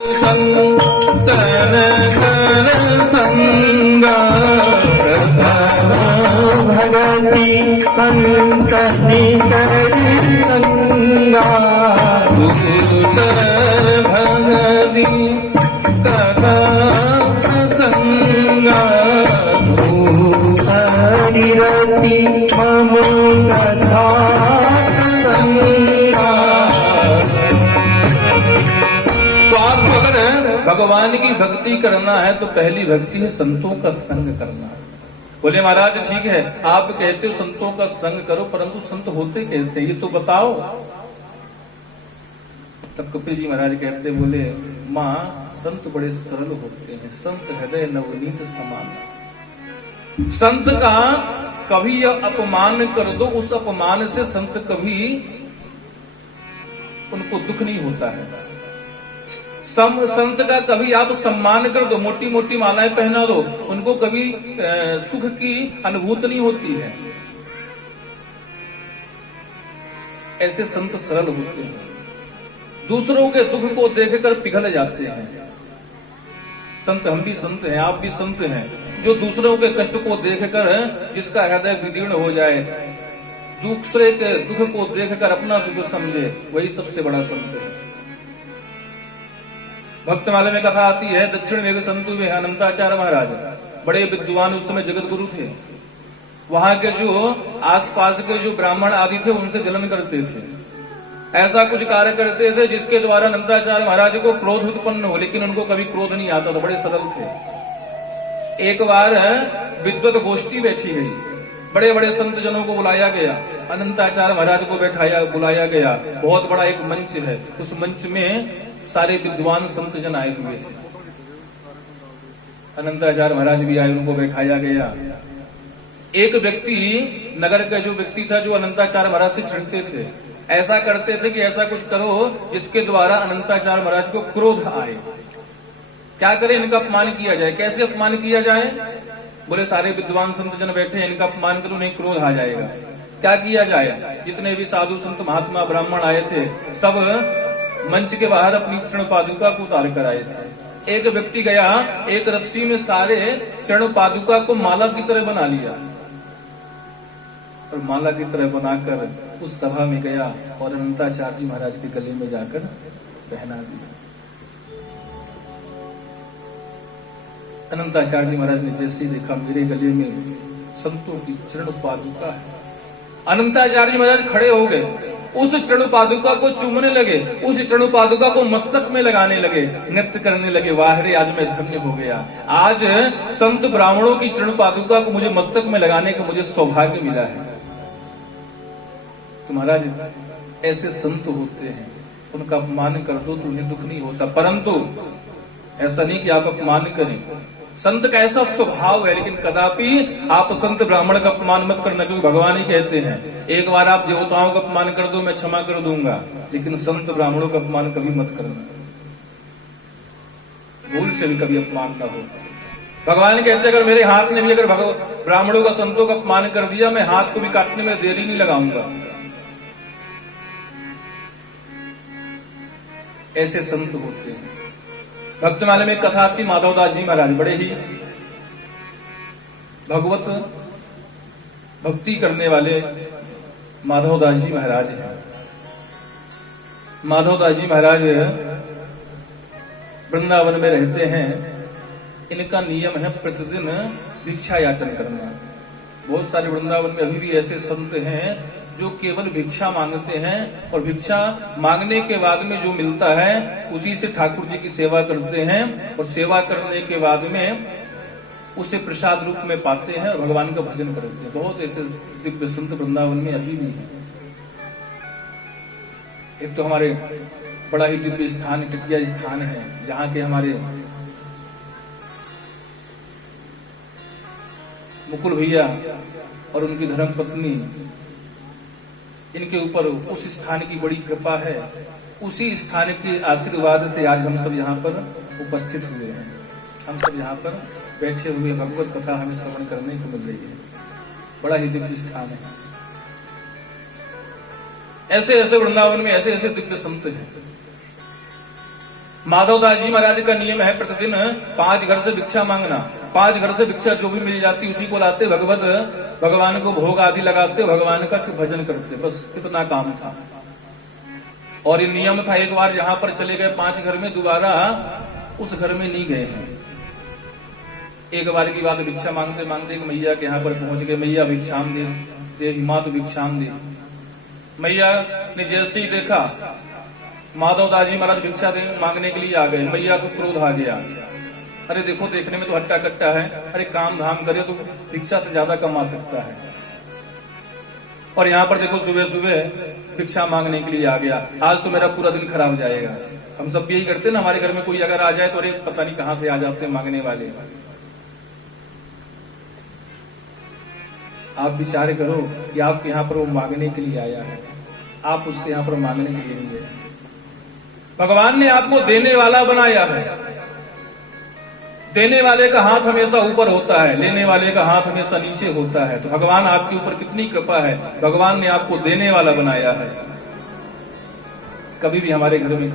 संतन कर संगा प्रथम भगति संतनि कर संगा दूसर भगति कथा प्रसंगा दूसरी रति मम कथा प्रसंगा। तो आपको अगर भगवान की भक्ति करना है तो पहली भक्ति है संतों का संग करना। बोले महाराज ठीक है, आप कहते हो संतों का संग करो, परंतु संत होते कैसे ये तो बताओ। तब कपिल जी महाराज कहते बोले माँ संत बड़े सरल होते हैं, संत हृदय नवनीत समान। संत का कभी अपमान कर दो, उस अपमान से संत कभी उनको दुख नहीं होता है। संत का कभी आप सम्मान कर दो, मोटी मोटी मालाएं पहना दो, उनको कभी सुख की अनुभूति नहीं होती है। ऐसे संत सरल होते हैं, दूसरों के दुख को देखकर पिघल जाते हैं। संत हम भी संत हैं, आप भी संत हैं, जो दूसरों के कष्ट को देखकर जिसका हृदय विदीर्ण हो जाए, दूसरे के दुख को देखकर अपना दुख समझे, वही सबसे बड़ा संत है। भक्तमाला में कथा आती है, दक्षिण में संत हुए अनंताचार्य महाराज, बड़े विद्वान, उस समय जगत गुरु थे। वहां के जो आसपास के जो ब्राह्मण आदि थे उनसे जलन करते थे, ऐसा कुछ कार्य करते थे जिसके द्वारा अनंताचार्य महाराज को क्रोध उत्पन्न हो, लेकिन उनको कभी क्रोध नहीं आता था, बड़े सरल थे। एक बार विद्वत गोष्ठी बैठी गई, बड़े बड़े संत जनों को बुलाया गया, अनंताचार्य महाराज को बुलाया गया। बहुत बड़ा एक मंच है, उस मंच में सारे विद्वान संत जन आए हुए थे। अनंताचार्य महाराज भी आए, उनको बैठाया गया। एक व्यक्ति, नगर का जो व्यक्ति था, जो अनंताचार्य महाराज से चिढ़ते थे, ऐसा करते थे कि ऐसा कुछ करो जिसके द्वारा अनंताचार्य महाराज को क्रोध आए। क्या करें, इनका अपमान किया जाए। कैसे अपमान किया जाए? बोले सारे विद्वान संत जन बैठे, इनका अपमान करो, नहीं क्रोध आ जाएगा। क्या किया जाए? जितने भी साधु संत महात्मा ब्राह्मण आए थे, सब मंच के बाहर अपनी चरण पादुका को उतार कर आए थे। एक व्यक्ति गया, एक रस्सी में सारे चरण पादुका को माला की तरह बना लिया और माला की तरह बनाकर उस सभा में गया और अनंताचार्य जी महाराज के गले में जाकर पहना दिया। अनंताचार्य जी महाराज ने जैसे ही देखा मेरे गले में संतों की चरण पादुका है, अनंताचार्य जी महाराज खड़े हो गए, उस चरण पादुका को चूमने लगे, उस चरण पादुका को मस्तक में लगाने लगे, नृत्य करने लगे। वाह रे, आज मैं धन्य हो गया, आज संत ब्राह्मणों की चरण पादुका को मुझे मस्तक में लगाने का मुझे सौभाग्य मिला है। तो महाराज ऐसे संत होते हैं, उनका अपमान कर दो तो उन्हें दुख नहीं होता, परंतु ऐसा नहीं कि आप अपमान करें। संत का ऐसा स्वभाव है, लेकिन कदापि आप संत ब्राह्मण का अपमान मत करना, क्योंकि भगवान ही कहते हैं एक बार आप देवताओं का अपमान कर दो मैं क्षमा कर दूंगा, लेकिन संत ब्राह्मणों का अपमान कभी मत करना, भूल से भी कभी अपमान ना हो। भगवान कहते अगर मेरे हाथ ने भी अगर ब्राह्मणों का संतों का अपमान कर दिया, मैं हाथ को भी काटने में देरी नहीं लगाऊंगा। ऐसे संत होते हैं। भक्तमाला में कथा आती, माधवदास जी महाराज बड़े ही भगवत भक्ति करने वाले माधवदास जी महाराज हैं। माधवदास जी महाराज वृंदावन में रहते हैं। इनका नियम है प्रतिदिन भिक्षा याचन करना। बहुत सारे वृंदावन में अभी भी ऐसे संत हैं जो केवल भिक्षा मांगते हैं और भिक्षा मांगने के बाद में जो मिलता है उसी से ठाकुर जी की सेवा करते हैं, और सेवा करने के बाद में उसे प्रसाद रूप में पाते हैं और भगवान का भजन करते हैं। बहुत ऐसे दिव्य संत वृंदावन में अभी भी हैं। एक तो हमारे बड़ा ही दिव्य स्थान टिटिया स्थान है, जहाँ के हमारे मुकुल भैया और उनकी धर्म पत्नी, इनके ऊपर उस स्थान की बड़ी कृपा है। उसी स्थान के आशीर्वाद से आज हम सब यहाँ पर उपस्थित हुए हैं, हम सब यहाँ पर बैठे हुए भगवत कथा हमें श्रवण करने को मिल रही है। बड़ा ही दिव्य स्थान है। ऐसे ऐसे वृंदावन में ऐसे ऐसे दिव्य संत हैं। माधवदास जी महाराज का नियम है प्रतिदिन 5 घर से भिक्षा मांगना। 5 घर से भिक्षा जो भी मिल जाती उसी को लाते, भगवान को भोग आदि लगाते, भगवान का भजन करते, बस इतना काम था। और ये नियम था, एक बार जहां पर चले गए 5 घर में, दोबारा उस घर में नहीं गए हैं। एक बार की बात, भिक्षा मांगते मांगते एक मैया के यहाँ पर पहुंच गए। मैया भिक्षाम दे मातु भिक्षाम दे। मैया ने जैसे ही देखा माधवदास जी महाराज भिक्षा मांगने के लिए आ गए, मैया को क्रोध आ गया। अरे देखो, देखने में तो हट्टा कट्टा है, अरे काम धाम करे तो भिक्षा से ज्यादा कमा सकता है। और यहाँ पर देखो सुबह सुबह भिक्षा मांगने के लिए आ गया, आज तो मेरा पूरा दिन खराब जाएगा। हम सब भी यही करते ना, हमारे घर में कोई अगर आ जाए तो अरे पता नहीं कहां से आ जाते हैं मांगने वाले। आप विचार करो कि आपके यहाँ पर वो मांगने के लिए आया है, आप उसके यहाँ पर मांगने के लिए नहीं गए। भगवान ने आपको देने वाला बनाया है। देने वाले का हाथ हमेशा ऊपर होता है, लेने वाले का हाथ हमेशा नीचे होता है। तो भगवान आपके ऊपर कितनी कृपा है, भगवान ने आपको देने वाला बनाया है। कभी भी हमारे घर में